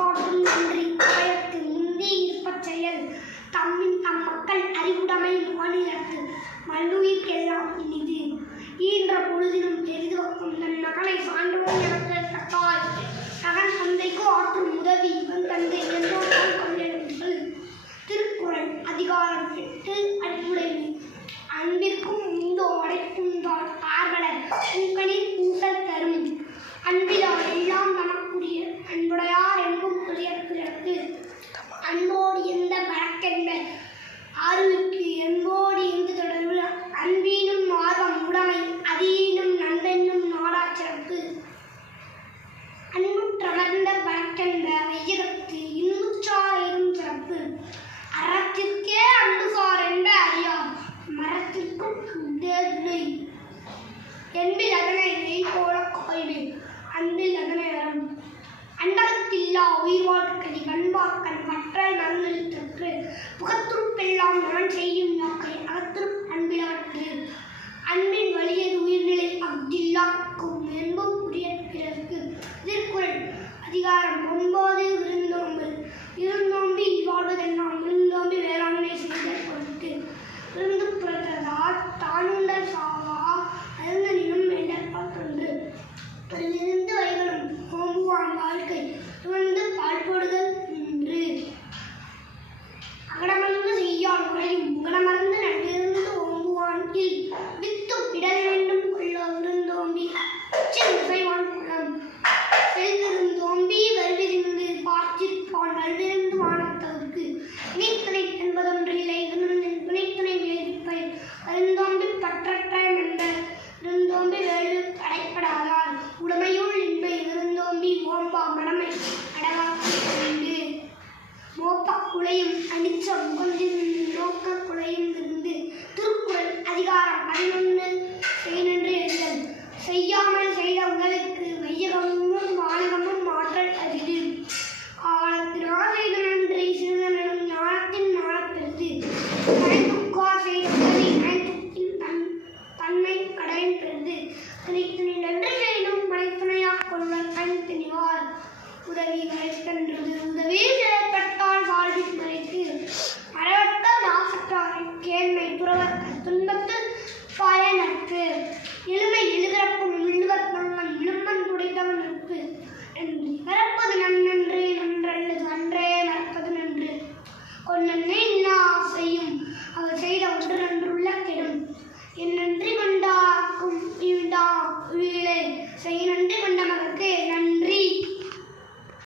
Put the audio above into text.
காட்டும் நன்றி அவையத்து முந்தி இருப்பச் செயல் தம்மின் தம் மக்கள் அறிவுடைமை மாநிலத்து மல்லுயிர்க்கெல்லாம் இனிது ஈன்ற பொழுதினும் எரிதுவக்கும் தன் மகனை சான்றோன் எனக்கு தக்காய் மகன் தந்தைக்கு ஆற்றும் உதவி இவன் தந்தை என்றோதான் கொள்ளெழுங்கள். திருக்குறள் அதிகாரம் 8 அன்புடைமை. அன்பிற்கும் உண்டோ அடைக்குந்தால் ஆர்வலர் பூக்கனில் பூசல் தரும் அன்பிலார் எல்லாம் நமக்குரிய அன்புடையார் எங்கும் துயர்கிறது அன்போடு எந்த வழக்கென்ப ஆறுவிற்கு என்போடு எந்த தொடர்பு அன்பீனும் ஆர்வம் உடைமை அதீனும் நண்பென்னும் நாடாச்சிறப்பு அன்புற்றமர்ந்த வழக்கென்ப வையகத்து இன்புச்சார் எனும் சிறப்பு அறத்திற்கே அன்புசார் என்ப அறியார் மரத்திற்கும் தேர்லை என்பில் அதனை நெய் போல காய்வு அன்பில் அதனை அறம் அண்டகத்தில்லா உயிர்வாழ்க்கை கண்பாக்கன் கற்றல் மறந்தல் தற்று புகத்துருப்பெல்லாம் நான் செய்யும் நோக்கை அகத்திரும் அன்பிலாற்று அன்பின் வலியது உயிர்நிலை அஃதில்லாக்கும் என்பும் புரிய பிறர்க்கு. திருக்குறள் அதிகாரம் 9 விருந்தோம்பல். இருந்தோம்பி வாழ்வதெல்லாம் விருந்தோம்பி வேளாண்மை செய்தல் பொருட்டு விருந்து புறத்ததால் தானுண்டல் சாவா அருந்தனினும் வேண்டற்பால் தொன்று ஒரு விருந்து வைகளும் ஓம்புவான் வாழ்க்கை துவந்து பால் போடுதல் நின்று அகடமர்ந்து செய்யால் உரையும் முகடமர்ந்து நன்றிருந்து ஓம்புவான் கீழ் வித்தும் இடல் வேண்டும் கொள்ள விருந்தோம்பி செய்வான் குளம் செல்விருந்தோம்பி வருவிருந்து பார்த்திருப்பான் வல்விருந்து வானத்தவர்க்கு இணைத்துணை என்பதொன்றில்லை துணைத்துணை வேள்விப்பை அருந்தோம்பி பற்றற்ற என்ற விருந்தோம்பி வேள்வி அடைப்படாதால் உடமையுள் இன்பை விருந்தோம்பி ஓம்பா மடமை அடவாக்கு மோப்பக் குலையும் அனிச்ச முகந்திருந்து நோக்கக் குலையும் விருந்து. திருக்குறள் அதிகாரம் 11 செய்நன்று எழுதல். செய்யாமல் செய்த உடலுக்கு வையகமும் வானகமும் மாற்றல் அரிது காலத்தினால் செய்த நன்றி சிறுதனும் ஞானத்தின் ஞானப்பெருது கடைத்துக்கார் செய்த உதவி அனைத்துக்கின் தன்மை கடலின் பெருது திணைத்துணை நன்றி செய்தும் மனைத்துணையாக் கொள்வர் கண்திணிவார் உதவி மறைத்தன்றது உதவி செயற்பட்டால் வாழ்வில் மறைத்து மறைவற்ற மாசற்றாரை கேள்மை துறவர்க்கு துன்பத்து பாய நட்பு எளிமை எழுதறப்பும் விழுவர் தங்கள் விழுப்பன் துடைத்தவன் நட்பு